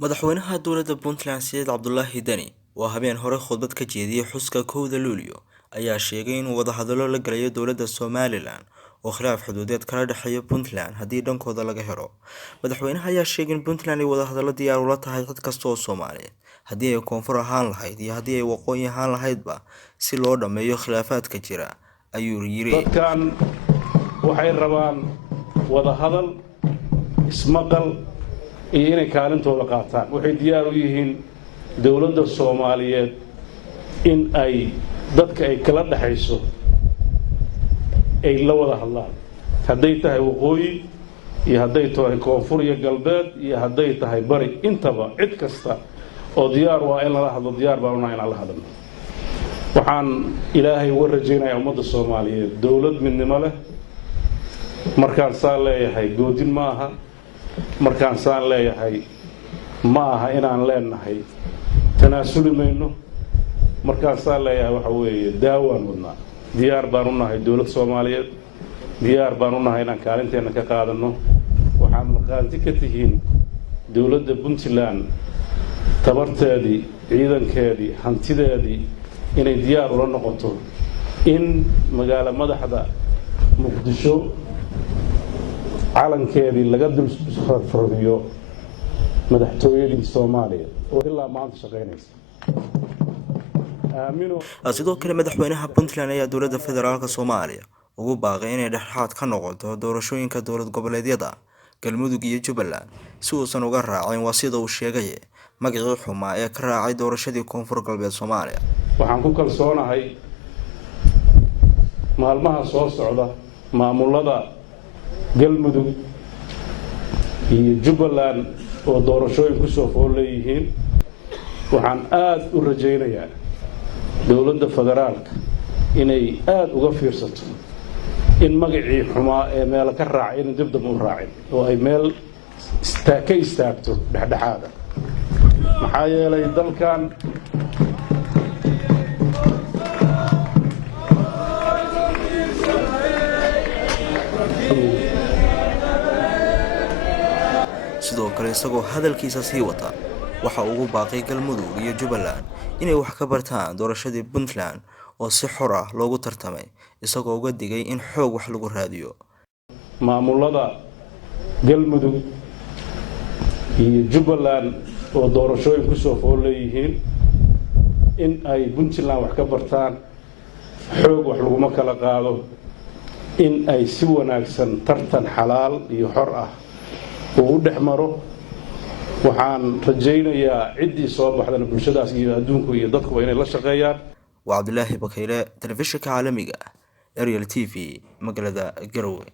madaxweynaha dowladda Puntland Saciid Cabdullaahi Dani oo habeen hore khudbad ka jeediyay xuska 1 Luulyo ayaa sheegay in wadahadalo la galayo dowladda Somaliland oo khilaaf xuduudeed kala dhaxeeya Puntland haddii dhankooda laga helo. Madaxweynaha ayaa sheegay in Puntland ay wadahadalo diyaar u tahay cid kasta oo Soomaaliyeed haddii ay koonfur ahaan lahayd iyo haddii ay waqooyi ahaan lahaydba si loo dhameeyo khilaafaadka jira ayuu yiri. dadkan waxay rabaan wadahadal ismaqal iyo inay kaalintooda qaataan. waxay diyaar u yihiin dowladda Soomaaliyeed in ay dadka ay kala dhaxayso ay la wada hadlaan, hadday tahay waqooyi iyo hadday tahay koonfur iyo galbeed iyo hadday tahay bari, intaba cid kasta oo diyaar waa in la hadlo, diyaar baan u nahay in la hadlo. waxaan ilaahay uga rajaynayaa ummadda Soomaaliyeed dowlad midnimo leh. markaan saan leeyahay goodin ma aha, markaan saan leeyahay ma aha inaan leenahay tanaasuli mayno, markaan saan leeyahay waxa weeye daawaan wadnaa. diyaar baan u nahay dowlad Soomaaliyeed, diyaar baan u nahay inaan kaalinteena ka qaadano. waxaan markhaati ka tihiin dowladda Puntland tabarteedii, ciidankeedii, hantideedii inay diyaar ula noqoto in magaalo madaxda Muqdisho calankeedii laga dul fariyo madaxtooyadii Soomaaliya oo ilaa maanta shaqeynaysa. sidoo kale madaxweynaha Puntland ayaa dowladda federaalka Soomaaliya ugu baaqay inay dhexdhexaad ka noqoto doorashooyinka dowlad goboleedyada Galmudug iyo Jubbaland si uusan uga raacin waa sida uu sheegay magacii xumaa ee ka raacay doorashadii koonfur galbeed Soomaaliya. waxaan ku kalsoonahay maalmaha soo socda maamulada Galmudug iyo Jubbaland oo doorashooyin ku soo fool leeyihiin. waxaan aad u rajaynayaa dowladda federaalka inay aad uga fiirsato in magacii xumaa ee meel ka raacay in dib u raacin oo ay meel ka istaagto dhexdhexaada. maxaa yeelay dalkan sidoo kale isagoo hadalkiisa sii wata waxa uu ugu baaqay Galmudug iyo Jubbaland inay wax ka bartaan doorashadii Puntland oo si xor ah loogu tartamay, isagoo uga digay in xoog wax lagu raadiyo. maamulada Galmudug iyo Jubbaland oo doorashooyin ku soo fool leeyihiin in ay Puntland wax ka bartaan, xoog wax laguma kala qaado, in ay si wanaagsan tartan xalaal iyo xor ah ugu dhex maro. waxaan rajaynayaa ciddii soo baxdana bulshadaas iyo adduunku iyo dadku inay la shaqeeyaan. waa Cabdulaahi Bakayle, telefishinka caalamiga Ariel TV, magaalada Garowe.